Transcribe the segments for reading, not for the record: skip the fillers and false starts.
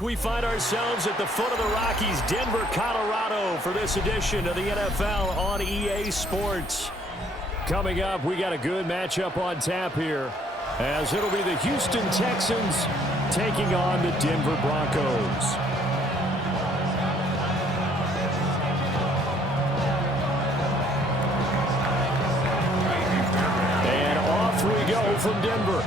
We find ourselves at the foot of the Rockies, Denver, Colorado, for this edition of the NFL on EA Sports. Coming up, we got a good matchup on tap here, as it'll be the Houston Texans taking on the Denver Broncos. And off we go from Denver.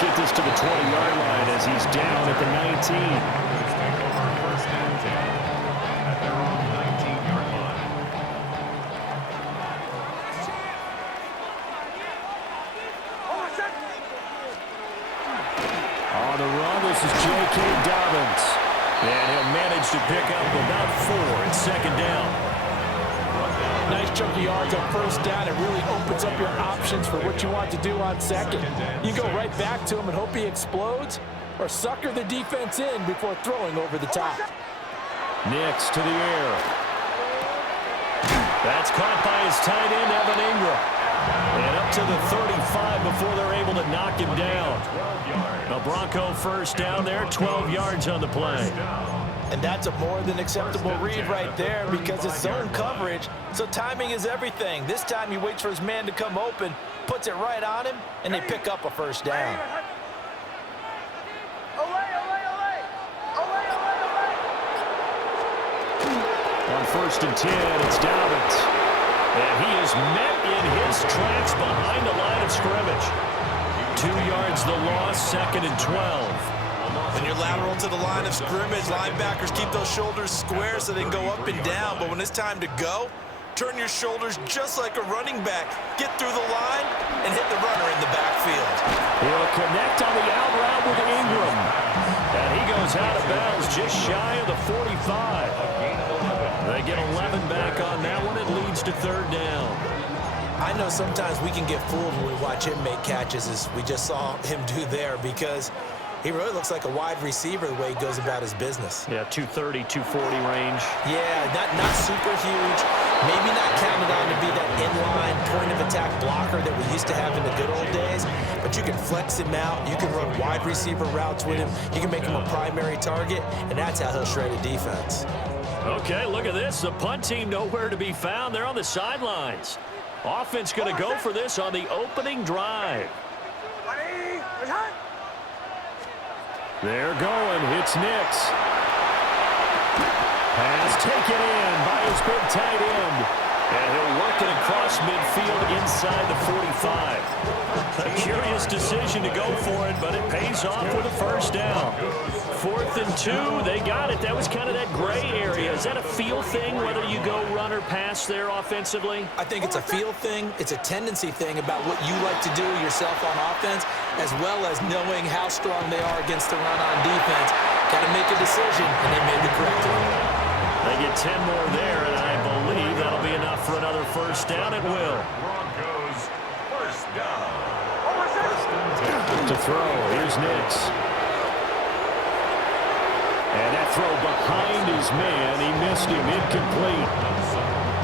Get this to the 20-yard line as he's down at the 19. On the run, this is J.K. Dobbins. And he'll manage to pick up about 4 at second down. Nice chunk of yards on first down. It really opens up your options for what you want to do on second. You go right back to him and hope he explodes, or sucker the defense in before throwing over the top. Nix to the air. That's caught by his tight end, Evan Ingram. And up to the 35 before they're able to knock him down. The Bronco first down there, 12 yards on the play. And that's a more than acceptable read right there because it's zone coverage, so timing is everything. This time he waits for his man to come open, puts it right on him, and they pick up a first down. On first and 10, it's Dobbins. And he is met in his tracks behind the line of scrimmage. 2 yards the loss, second and 12. When you're lateral to the line of scrimmage, linebackers keep those shoulders square so they can go up and down. But when it's time to go, turn your shoulders just like a running back. Get through the line and hit the runner in the backfield. He'll connect on the out route with Ingram. And he goes out of bounds just shy of the 45. They get 11 back on that one. It leads to third down. I know sometimes we can get fooled when we watch him make catches, as we just saw him do there, because he really looks like a wide receiver the way he goes about his business. Yeah, 230, 240 range. Yeah, not super huge. Maybe not counted on to be that inline point-of-attack blocker that we used to have in the good old days. But you can flex him out. You can run wide receiver routes with him. You can make him a primary target, and that's how he'll shred a defense. Okay, look at this. The punt team nowhere to be found. They're on the sidelines. Offense going to go for this on the opening drive. They're going. It's Nix. Pass taken in by his big tight end. And he'll work it across midfield inside the 45. A curious decision to go for it, but it pays off with a first down. 4th and 2. They got it. That was kind of that gray area. Is that a feel thing, whether you go run or pass there offensively? I think it's a feel thing. It's a tendency thing about what you like to do yourself on offense, as well as knowing how strong they are against the run on defense. Got to make a decision, and they made the correct one. They get 10 more there, and I believe that'll be enough for another first down. It will. Broncos first down. To throw, here's Nix. And that throw behind his man, he missed him, incomplete.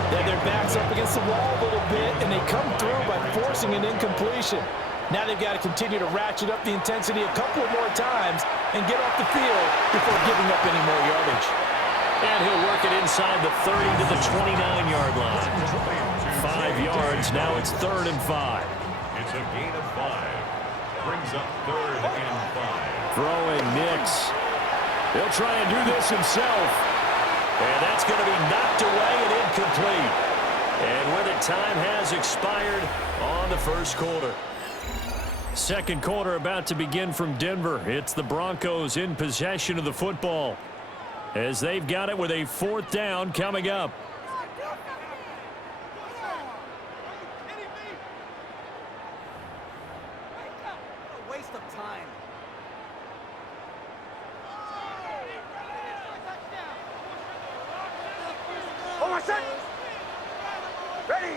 Yeah, their back's up against the wall a little bit, and they come through by forcing an incompletion. Now they've got to continue to ratchet up the intensity a couple of more times and get off the field before giving up any more yardage. And he'll work it inside the 30 to the 29-yard line. 5 yards, now it's 3rd and 5. It's a gain of 5. Brings up 3rd and 5. Throwing Nix. He'll try and do this himself. And that's going to be knocked away and incomplete. And with it, time has expired on the first quarter. Second quarter about to begin from Denver. It's the Broncos in possession of the football, as they've got it with a 4th down coming up. Waste of time. Ready.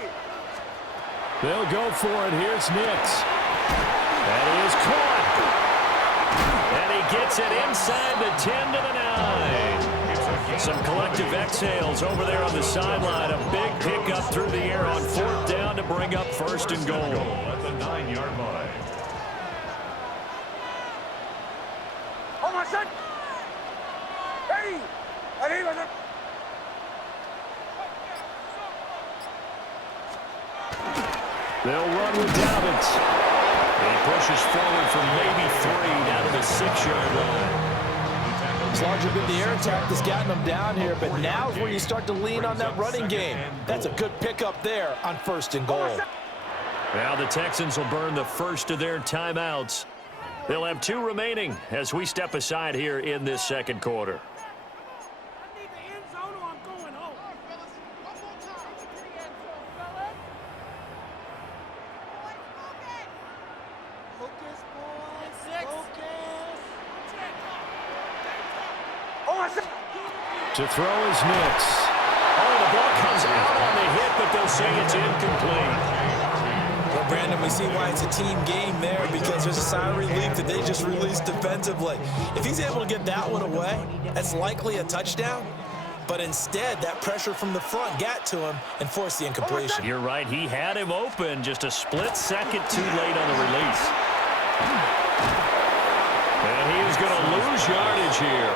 They'll go for it. Here's Nix. That is caught. And he gets it inside the 10 to the 9. It's a Some collective exhales over there on the sideline. A big pickup through the air on 4th down to bring up 1st and goal. At the 9-yard line. Oh, my son! Hey! Arriba! They'll run with Dobbins. He pushes forward from maybe 3 down to the 6-yard line. It's largely been the air attack that's gotten them down here, but now's where you start to lean on that running game. That's a good pickup there on 1st and goal. Now the Texans will burn the first of their timeouts. They'll have 2 remaining as we step aside here in this 2nd quarter. I need the end zone or I'm going home. Focus, boys. Focus. Oh, my son! To throw is Nix. Oh, the ball comes out on the hit, but they'll say it's incomplete. Well, Brandon, we see why it's a team game there, because there's a sign of relief that they just released defensively. If he's able to get that one away, that's likely a touchdown. But instead, that pressure from the front got to him and forced the incompletion. You're right. He had him open just a split second too late on the release. And he is going to lose yardage here.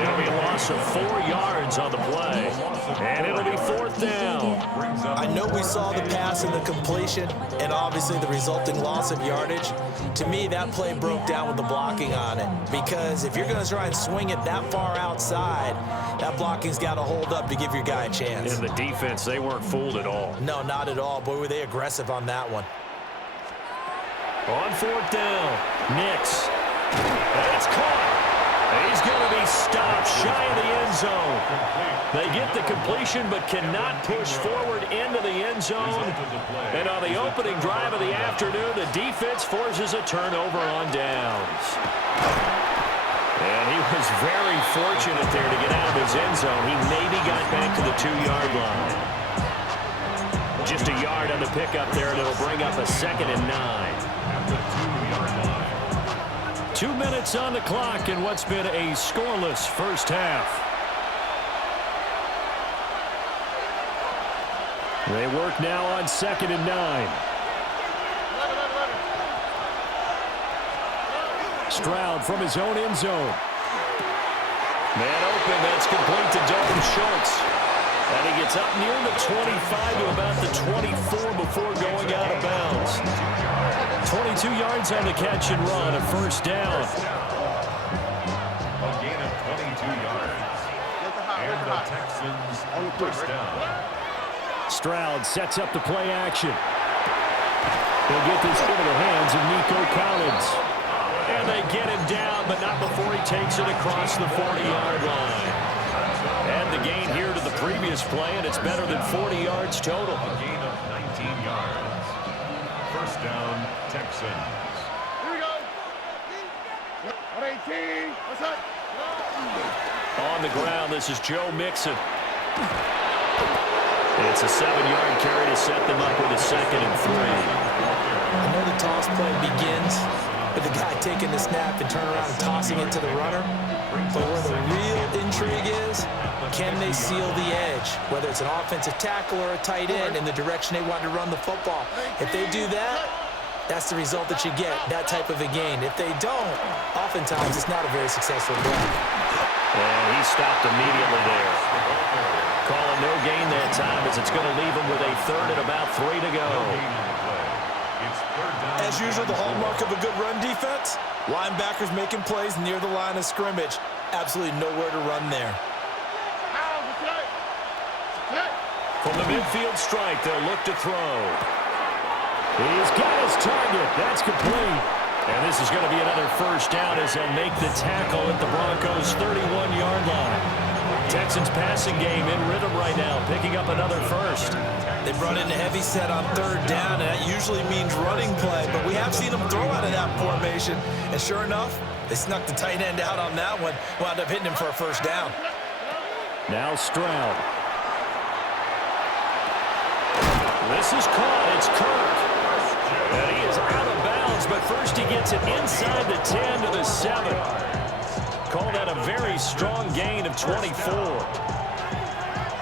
It'll be a loss of 4 yards on the play. And it'll be 4th down. I know we saw the pass and the completion and obviously the resulting loss of yardage. To me, that play broke down with the blocking on it, because if you're going to try and swing it that far outside, that blocking's got to hold up to give your guy a chance. In the defense, they weren't fooled at all. No, not at all. Boy, were they aggressive on that one. On 4th down, Nix. That's caught. He's going to be stopped shy of the end zone. They get the completion but cannot push forward into the end zone. And on the opening drive of the afternoon, the defense forces a turnover on downs. And he was very fortunate there to get out of his end zone. He maybe got back to the 2-yard line. Just a yard on the pickup there, and it'll bring up a 2nd and 9. 2 minutes on the clock in what's been a scoreless first half. They work now on 2nd and 9. Stroud from his own end zone. Man open, that's complete to Dalton Schultz. And he gets up near the 25 to about the 24 before going out of bounds. 22 yards on the catch and run, a 1st down. A gain of 22 yards. And the Texans 1st down. Stroud sets up the play action. They'll get this into the hands of Nico Collins. And they get him down, but not before he takes it across the 40-yard line. And the gain here to the previous play, and it's better than 40 yards total. A gain of 19 yards. 1st down, Texans. Here we go. 118. What's up? On the ground, this is Joe Mixon. It's a 7-yard carry to set them up with a 2nd and 3. I know the toss play begins with the guy taking the snap and turn around and tossing it to the runner. But where the real intrigue is, can they seal the edge? Whether it's an offensive tackle or a tight end in the direction they want to run the football. If they do that, that's the result that you get, that type of a gain. If they don't, oftentimes it's not a very successful play. And he stopped immediately there. Calling no gain that time as it's going to leave him with a 3rd and about 3 to go. As usual, the hallmark of a good run defense, linebackers making plays near the line of scrimmage. Absolutely nowhere to run there. From the midfield strike, they'll look to throw. He's got his target. That's complete. And this is going to be another 1st down as they'll make the tackle at the Broncos' 31-yard line. Texans passing game in rhythm right now, picking up another 1st. They brought in a heavy set on 3rd down, and that usually means running play, but we have seen them throw out of that formation. And sure enough, they snuck the tight end out on that one, wound up hitting him for a 1st down. Now Stroud. This is caught. It's Kirk. And he is out of bounds, but first he gets it inside the 10 to the 7. call that a very strong gain of 24.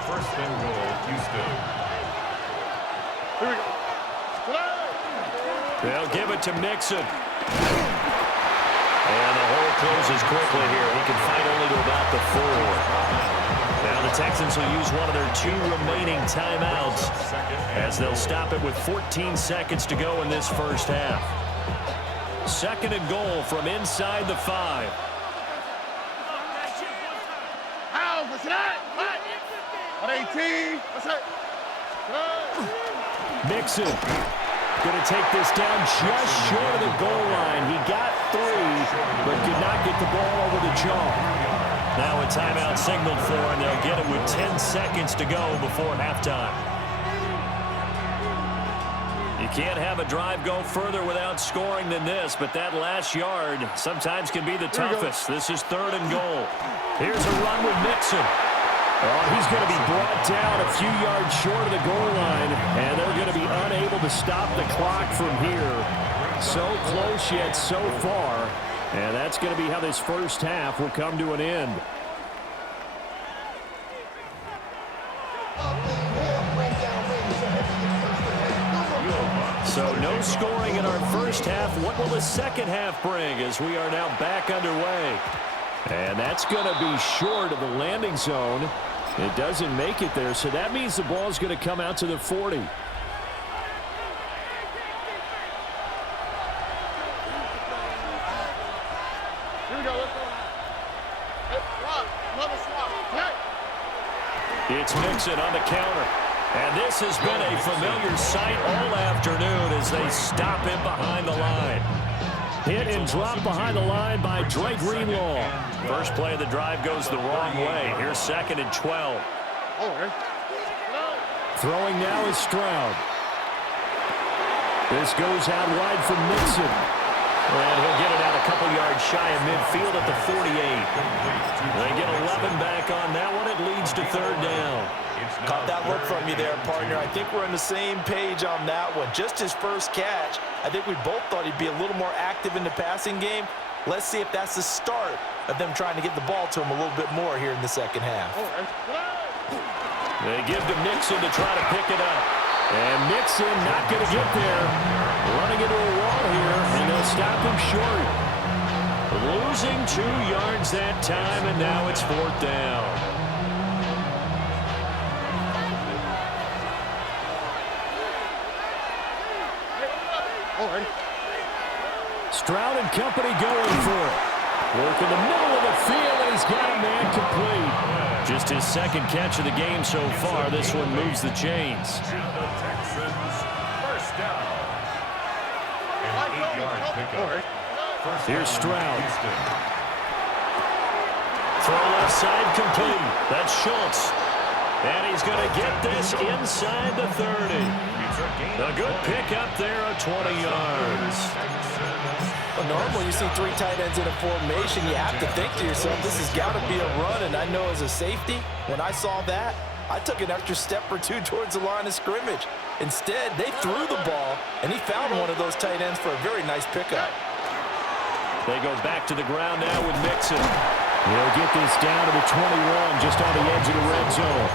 First and goal, Houston. Here we go. They'll give it to Mixon. And the hole closes quickly here. He can fight only to about the 4. Now the Texans will use one of their 2 remaining timeouts as they'll stop it with 14 seconds to go in this first half. Second and goal from inside the 5. How? What's that? What? On 18. What's that? Mixon going to take this down just short of the goal line. He got 3, but could not get the ball over the chalk. Now a timeout signaled for, and they'll get it with 10 seconds to go before halftime. You can't have a drive go further without scoring than this, but that last yard sometimes can be the toughest. This is third and goal. Here's a run with Mixon. Oh, he's going to be brought down a few yards short of the goal line, and they're going to be unable to stop the clock from here. So close yet so far, and that's going to be how this first half will come to an end. So no scoring in our first half. What will the second half bring as we are now back underway? And that's going to be short of the landing zone. It doesn't make it there, so that means the ball is going to come out to the 40. Here we go. Hey, Rob, another swap. Hey. It's Mixon on the counter. And this has been a familiar sight all afternoon as they stop him behind the line. Hit and drop behind the line by Dre Greenlaw. First play of the drive goes the wrong way. Here's second and 12. Throwing now is Stroud. This goes out wide from Mixon. And he'll get it out a couple yards shy of midfield at the 48. They get 11 back on that one. It leads to third down. Caught that look from you there, partner. I think we're on the same page on that one. Just his first catch, I think we both thought he'd be a little more active in the passing game. Let's see if that's the start of them trying to get the ball to him a little bit more here in the second half. They give to Mixon to try to pick it up. And Mixon not going to get there. Running into a wall here, and they'll stop him short. Losing 2 yards that time, and now it's fourth down. Stroud and company going for it. Work in the middle of the field, and he's got a man complete. Just his second catch of the game so far. This one moves the chains. And the Texans, first down. An 8-yard pickup. Here's Stroud. Throw left side complete. That's Schultz. And he's going to get this inside the 30. A good pickup there of 20 yards. Well, normally you see 3 tight ends in a formation, you have to think to yourself, this has got to be a run. And I know as a safety, when I saw that, I took an extra step or 2 towards the line of scrimmage. Instead, they threw the ball, and he found one of those tight ends for a very nice pickup. They go back to the ground now with Mixon. He'll get this down to the 21, just on the edge of the red zone.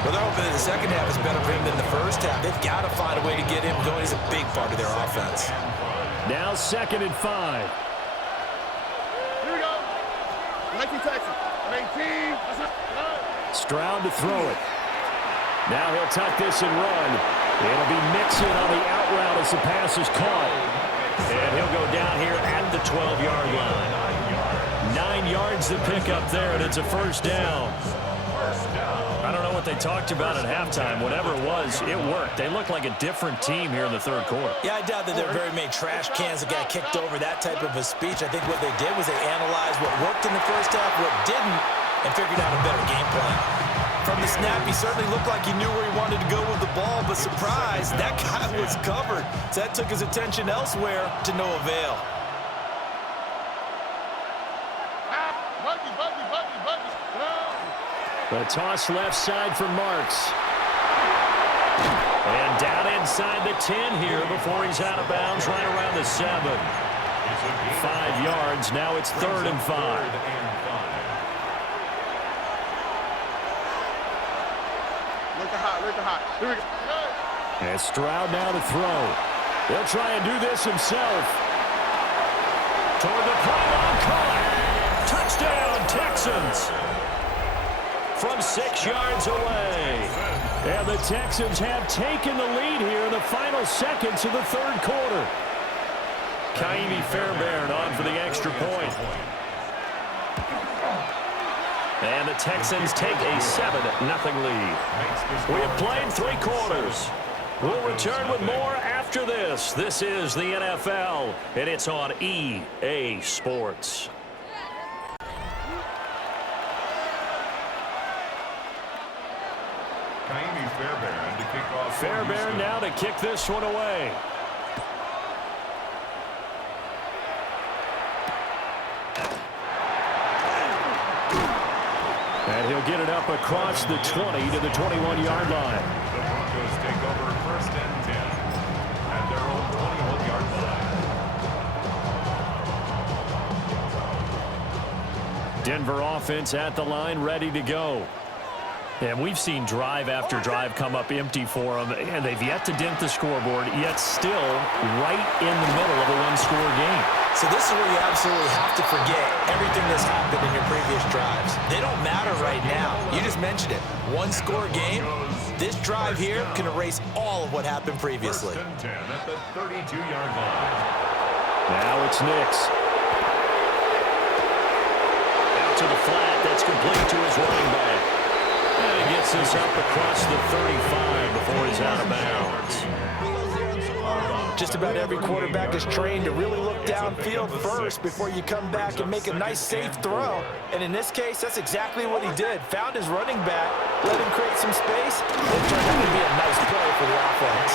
Well, they're hoping that the second half is better for him than the first half. They've got to find a way to get him going. He's a big part of their offense. Now second and 5. Here we go. 19 Texans. 18. Stroud to throw it. Now he'll tuck this and run. It'll be Mixon on the out route as the pass is caught. And he'll go down here at the 12-yard line. 9 yards to pick up there, and it's a first down. I don't know what they talked about at halftime. Whatever it was, it worked. They look like a different team here in the third quarter. Yeah, I doubt that there are very many trash cans that got kicked over, that type of a speech. I think what they did was they analyzed what worked in the first half, what didn't, and figured out a better game plan. From the snap, he certainly looked like he knew where he wanted to go with the ball, but surprise, that guy was covered. So that took his attention elsewhere to no avail. The toss left side for Marks. And down inside the 10 here before he's out of bounds right around the 7. 5 yards. Now it's 3rd and 5. Look hot. Here we go. And Stroud now to throw. He'll try and do this himself. Toward the pylon, caught. Touchdown, Texans. From 6 yards away. And the Texans have taken the lead here in the final seconds of the 3rd quarter. Kaimi Fairbairn on for the extra point. And the Texans take a 7-0 lead. We have played 3 quarters. We'll return with more after this. This is the NFL, and it's on EA Sports. Kaimi Fairbairn to kick off. Fairbairn now to kick this one away. And he'll get it up across the 20 to the 21-yard line. The Broncos take over 1st and 10 at their own 21-yard line. Denver offense at the line, ready to go. And we've seen drive after drive come up empty for them, and they've yet to dent the scoreboard, yet still right in the middle of a one-score game. So this is where you absolutely have to forget everything that's happened in your previous drives. They don't matter right now. You just mentioned it. One-score game. This drive here can erase all of what happened previously. 1st and 10 at the 32-yard line. Now it's Nix. Out to the flat. That's complete to his running back. And he gets this up across the 35 before he's out of bounds. Just about every quarterback is trained to really look downfield first before you come back and make a nice, safe throw. And in this case, that's exactly what he did. Found his running back, let him create some space. It turned out to be a nice play for the offense.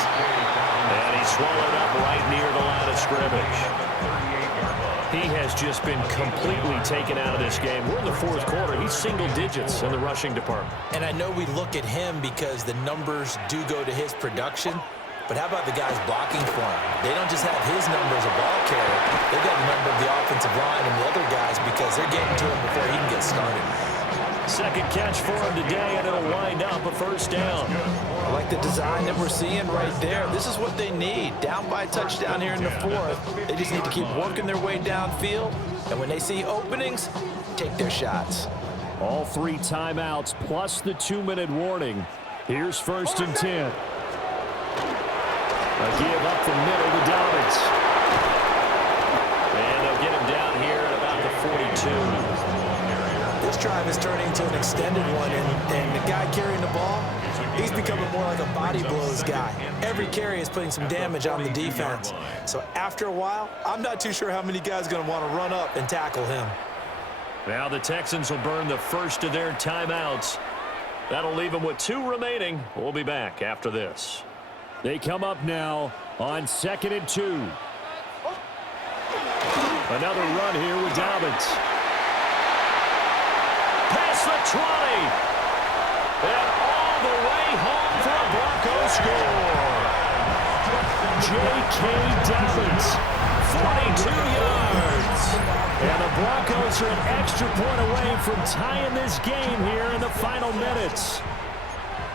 And he swallowed up right near the line of scrimmage. He has just been completely taken out of this game. We're in the 4th quarter. He's single digits in the rushing department. And I know we look at him because the numbers do go to his production. But how about the guys blocking for him? They don't just have his number as a ball carrier. They got the number of the offensive line and the other guys because they're getting to him before he can get started. 2nd catch for him today, and it'll wind up a 1st down. I like the design that we're seeing right there. This is what they need. Down by a touchdown here in the 4th. They just need to keep working their way downfield. And when they see openings, take their shots. All 3 timeouts plus the 2-minute warning. Here's 1st and 10. A give up the middle to Dobbins. And they'll get him down here at about the 42. This drive is turning into an extended one, and the guy carrying the ball, he's becoming more like a body blows guy. Every carry is putting some damage on the defense. So after a while, I'm not too sure how many guys are going to want to run up and tackle him. Now the Texans will burn the first of their timeouts. That'll leave them with 2 remaining. We'll be back after this. They come up now on 2nd and 2. Another run here with Dobbins. Past the 20. And all the way home for a Broncos score. J.K. Dobbins, 42 yards. And the Broncos are an extra point away from tying this game here in the final minutes.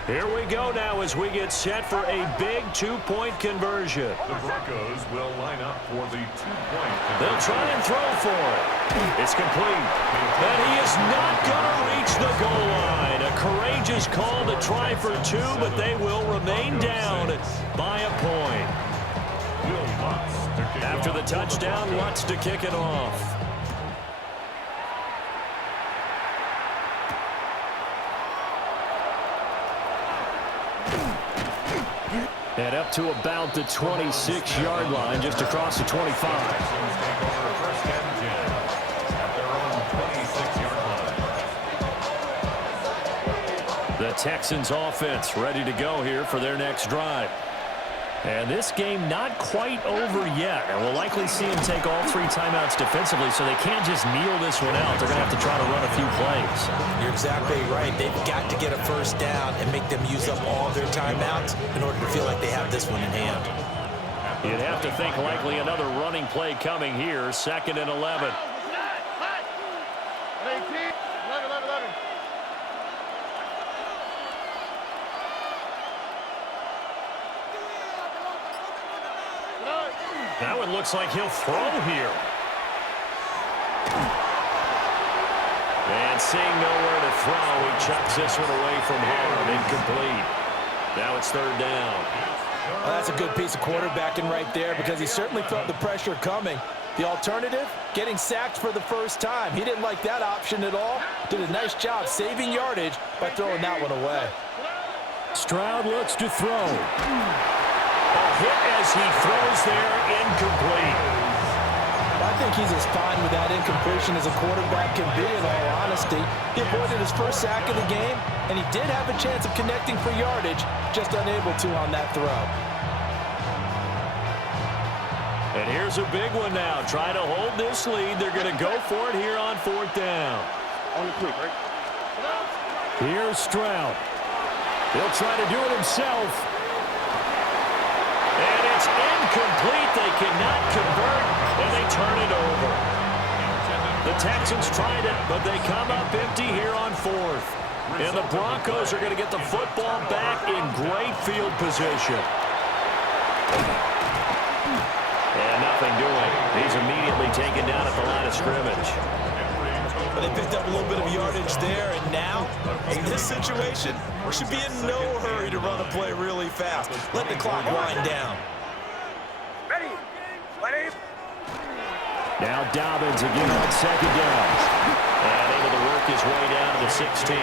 Here we go now as we get set for a big 2-point conversion. The Broncos will line up for the 2-point conversion. They'll try and throw for it. It's complete. And he is not going to reach the goal line. A courageous call to try for 2, but they will remain down by a point. After the touchdown, Lutz to kick it off. And up to about the 26-yard line, just across the 25. The Texans offense ready to go here for their next drive. And this game not quite over yet. And we'll likely see them take all 3 timeouts defensively, so they can't just kneel this one out. They're going to have to try to run a few plays. You're exactly right. They've got to get a 1st down and make them use up all their timeouts in order to feel like they have this one in hand. You'd have to think likely another running play coming here. 2nd and 11. 18, 11. That one looks like he'll throw here. And seeing nowhere to throw, he chucks this one away from home. Incomplete. Now it's 3rd down. Well, that's a good piece of quarterbacking right there because he certainly felt the pressure coming. The alternative, getting sacked for the first time. He didn't like that option at all. Did a nice job saving yardage by throwing that one away. Stroud looks to throw. A hit as he throws there, incomplete. I think he's as fine with that incompletion as a quarterback can be, in all honesty. He avoided his first sack of the game, and he did have a chance of connecting for yardage, just unable to on that throw. And here's a big one now. Trying to hold this lead. They're going to go for it here on 4th down. On the quick, right? Here's Stroud. He'll try to do it himself. And it's incomplete. They cannot convert, and they turn it over. The Texans tried it, but they come up empty here on 4th. And the Broncos are going to get the football back in great field position. And nothing doing. He's immediately taken down at the line of scrimmage. But they picked up a little bit of yardage there, and now, in this situation, we should be in no hurry to run a play really fast. Let the clock wind down. Ready. Now Dobbins again on 2nd down. And able to work his way down to the 16.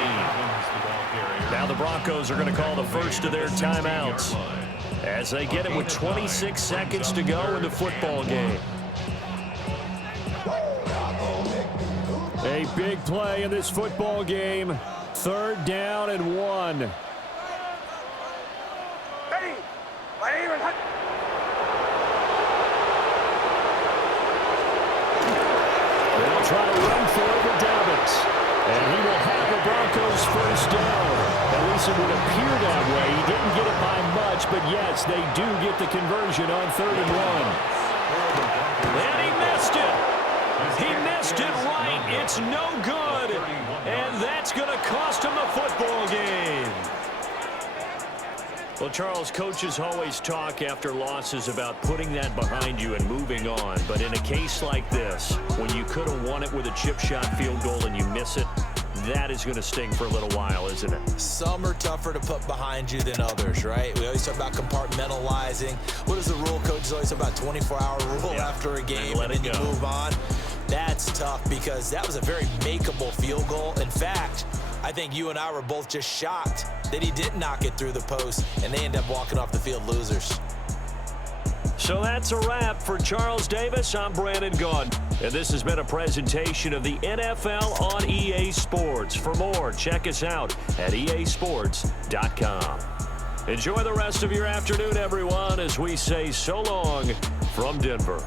Now the Broncos are going to call the first of their timeouts as they get it with 26 seconds to go in the football game. A big play in this football game. 3rd down and 1. They'll try to run for it with Dobbins. And he will have the Broncos first down. At least it would appear that way. He didn't get it by much, but yes, they do get the conversion on 3rd and 1. And he missed it. He missed it right. It's no good. And that's going to cost him the football game. Well, Charles, coaches always talk after losses about putting that behind you and moving on. But in a case like this, when you could have won it with a chip shot field goal and you miss it, that is going to sting for a little while, isn't it? Some are tougher to put behind you than others, right? We always talk about compartmentalizing. What is the rule? Coaches always talk about 24-hour rule after a game, and then you move on. That's tough because that was a very makeable field goal. In fact, I think you and I were both just shocked that he didn't knock it through the post, and they end up walking off the field losers. So that's a wrap for Charles Davis. I'm Brandon Gaudin, and this has been a presentation of the NFL on EA Sports. For more, check us out at easports.com. Enjoy the rest of your afternoon, everyone, as we say so long from Denver.